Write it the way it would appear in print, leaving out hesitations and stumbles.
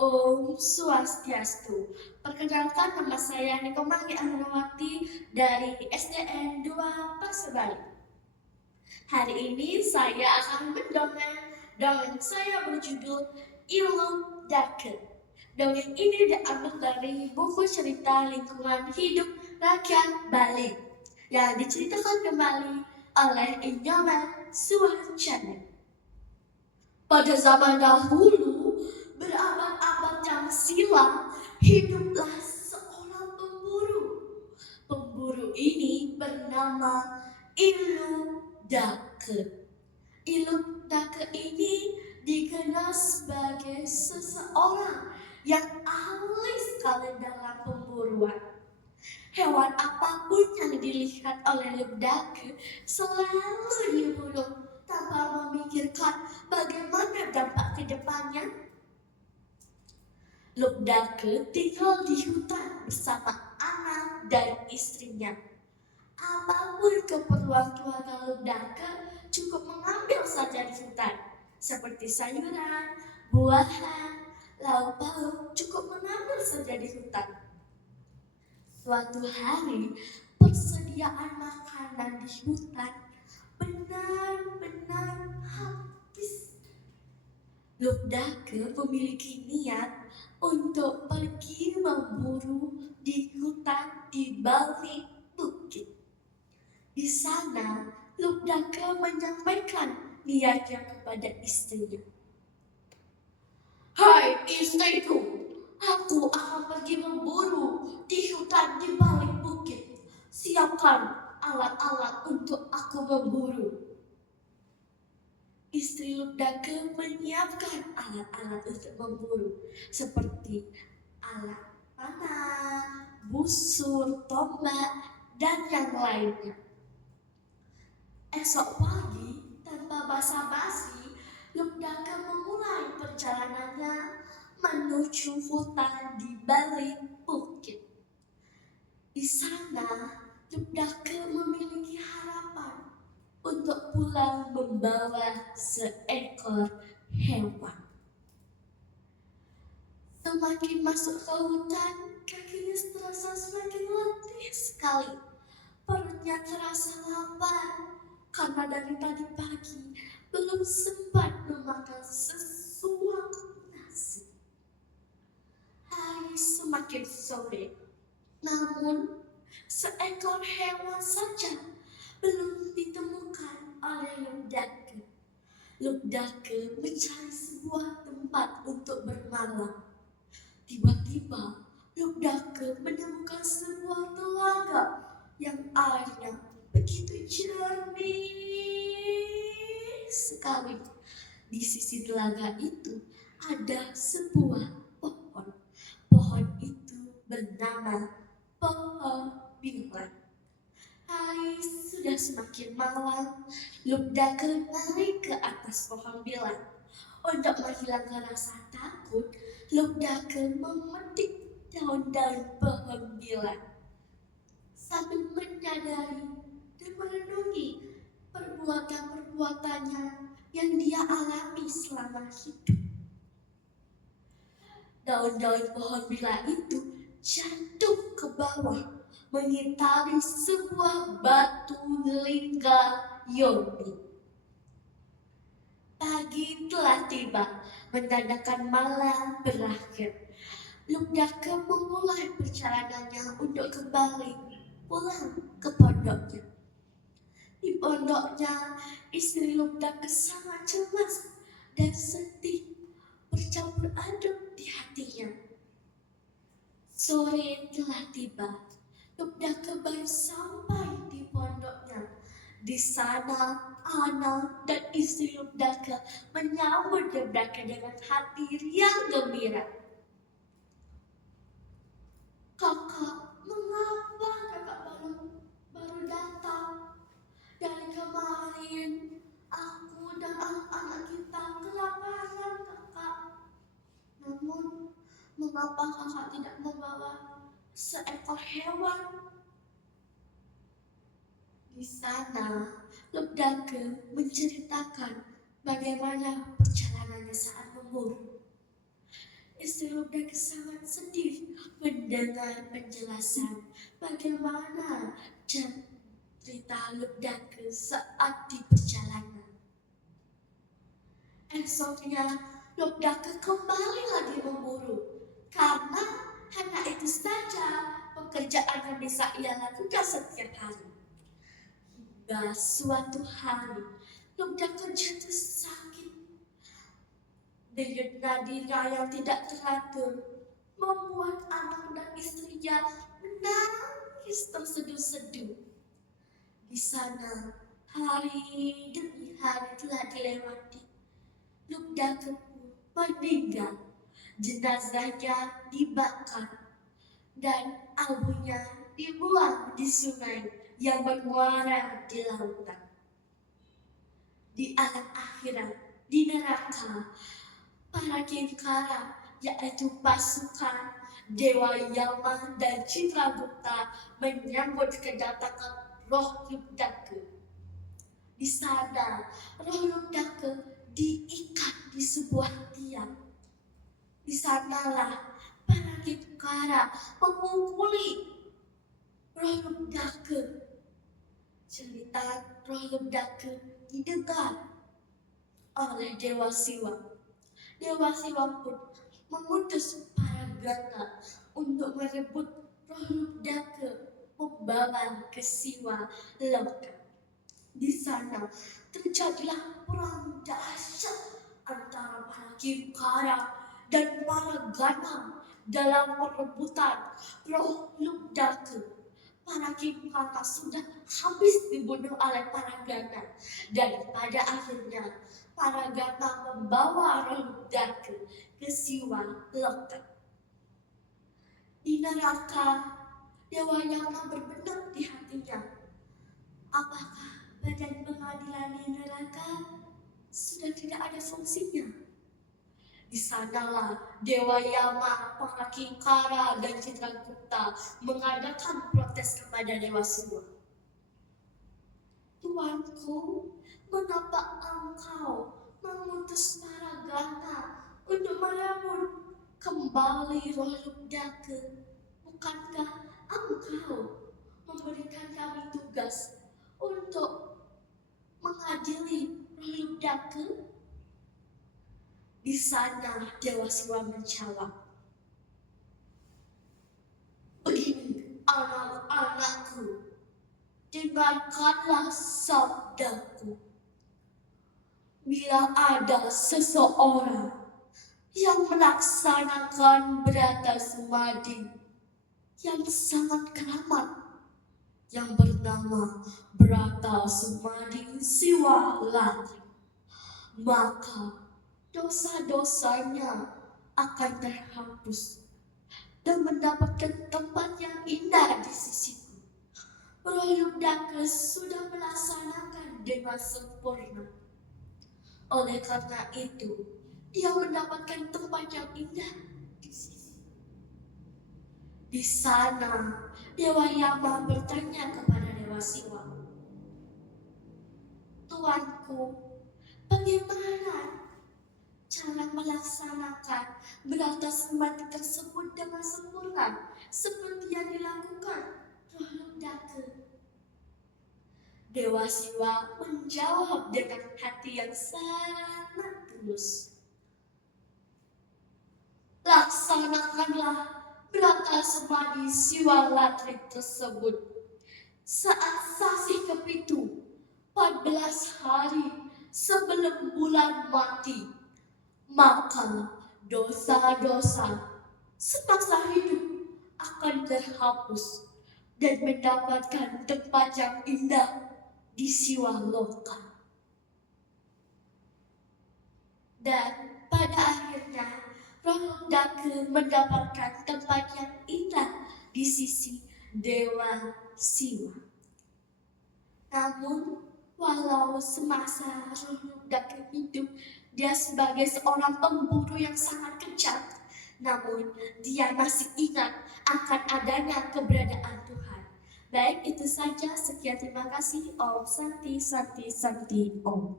Om Swastiastu. Perkenalkan, nama saya Nikomanggi Ananawati dari SDN 2 Paksebali. Hari ini saya akan mendongeng. Dongeng saya berjudul Ilmu Dake. Dongeng ini diambil dari buku cerita lingkungan hidup rakyat Bali yang diceritakan kembali oleh Inyoman Suwacana. Pada zaman dahulu, berabad-abad yang silam, hiduplah seorang pemburu. Pemburu ini bernama Ilmu Dake. Ilmu Dake ini dikenal sebagai seseorang yang ahli sekali dalam pemburuan. Hewan apapun yang dilihat oleh Lubdake selalu dibunuh tanpa memikirkan bagaimana dampak ke depannya. Lubdake tinggal di hutan bersama anak dan istrinya. Apapun keperluan keluarga Lubdake cukup mengambil saja di hutan, seperti sayuran, buahan, lauk pauk cukup mengambil saja di hutan. Suatu hari, persediaan makanan di hutan benar-benar habis. Lubdake memiliki niat untuk pergi memburu di hutan di balik bukit. Di sana, Lubdake menyampaikan niatnya kepada istrinya. Hai istriku, aku akan pergi memburu di hutan di balik bukit. Siapkan alat-alat untuk aku memburu. Istri Lubdake menyiapkan alat-alat untuk memburu, seperti alat panah, busur, tombak, dan yang lainnya. Esok pagi, tanpa basa-basi, Lubdake memulai perjalanannya menuju hutan di balik bukit. Di sana, Lubdake memiliki harapan untuk pulang membawa seekor hewan. Semakin masuk ke hutan, kakinya terasa semakin letih sekali. Perutnya terasa lapar karena dari tadi pagi belum sempat memakan sesuap nasi. Hari semakin sore, namun seekor hewan saja belum ditemukan oleh Lubdake. Lubdake mencari sebuah tempat untuk bermalam. Tiba-tiba Lubdake menemukan sebuah telaga yang airnya begitu jernih sekali. Di sisi telaga itu ada sebuah pohon. Pohon itu bernama pohon bilak. Hari sudah semakin malam, Lubdake naik ke atas pohon bilak. Untuk menghilangkan rasa takut, Lubdake memetik daun-daun pohon bilak sambil menyadari dan merenungi perbuatan-perbuatannya yang dia alami selama hidup. Daun-daun pohon bilak itu jatuh ke bawah, mengitari sebuah batu lingga yogi. Pagi telah tiba, menandakan malam berakhir. Lubdake memulai perjalanannya untuk kembali pulang ke pondoknya. Di pondoknya, istri Lubdake sangat cemas dan sedih, bercampur aduk di hatinya. Sore telah tiba, Lubdake baru sampai di pondoknya. Di sana, anak dan istri Lubdake menyambut Lubdake dengan hati riang gembira. Kakak, mengapa kakak baru datang? Dari kemarin, aku dan anak-anak kita kelaparan, kakak. Namun, mengapa kakak tidak membawa seekor hewan? Di sana, Lubdake menceritakan bagaimana perjalanannya saat memburu. Istri Lubdaka sangat sedih mendengar penjelasan bagaimana cerita Lubdaka saat di perjalanan. Esoknya Lubdaka kembali lagi memburu karena hanya itu saja pekerjaan yang bisa ia lakukan setiap hari. Hingga suatu hari Lubdaka jatuh sakit. Denyut nadinya yang tidak teratur membuat anak dan istrinya menangis terseduh-seduh. Di sana hari demi hari telah dilewati. Lubdaka pun meninggal. Jenazahnya dibakar dan abunya dibuang di sungai yang bermuara di lautan. Di alam akhirat, di neraka, para kinkara yaitu pasukan Dewa Yama dan Citragupta menyambut kedatangan roh Lubdaka. Di sana roh Lubdaka diikat di sebuah tiang. Di sanalah para kinkara memukuli roh Lubdaka. Cerita roh Lubdaka didengar oleh Dewa Siwa. Dewa Siwa pun mengutus para gana untuk merebut roh Lubdaka membawa ke Siwa Loka. Di sana terjadilah perang dahsyat antara para kinkara dan para gana dalam perebutan roh Lubdaka. Para kinkara sudah habis dibunuh oleh para gana dan pada akhirnya para gana membawa roh Lubdaka ke Siwa Loka. Di neraka, Dewa Yama berbenah di hatinya. Apakah badan pengadilan di neraka sudah tidak ada fungsinya? Di sanalah Dewa Yama, para kinkara dan Citragupta mengadakan protes kepada Dewa Siwa. Tuanku, mengapa engkau mengutus para gana untuk merebut kembali roh Lubdaka? Bukankah engkau memberikan kami tugas untuk mengadili roh Lubdaka? Di sana Dewa Siwa menjawab, begini anak-anakku, dengarkanlah sabdaku. Bila ada seseorang yang melaksanakan brata sumadi yang sangat keramat, yang bernama Brata Sumadi Siwa Latri, maka dosa-dosanya akan terhapus dan mendapatkan tempat yang indah di sisiku. Roh Lubdaka sudah melaksanakan dengan sempurna. Oleh karena itu, dia mendapatkan tempat yang indah di sisi. Di sana, Dewa Yama bertanya kepada Dewa Siwa, Tuanku, bagaimana cara melaksanakan brata sumadi tersebut dengan sempurna seperti yang dilakukan roh Lubdaka? Dewa Siwa menjawab dengan hati yang sangat tulus, laksanakanlah brata sumadi Siwa Latri tersebut saat sasi kepitu 14 hari sebelum bulan mati, maka dosa-dosa semasa hidup akan terhapus dan mendapatkan tempat yang indah di Siwa Loka. Dan pada akhirnya roh Lubdaka mendapatkan tempat yang indah di sisi Dewa Siwa. Namun walau semasa roh Lubdaka hidup, dia sebagai seorang pemburu yang sangat kejam, namun dia masih ingat akan adanya keberadaan Tuhan. Baik, itu saja. Sekian, terima kasih. Om Santi Santi Santi Om.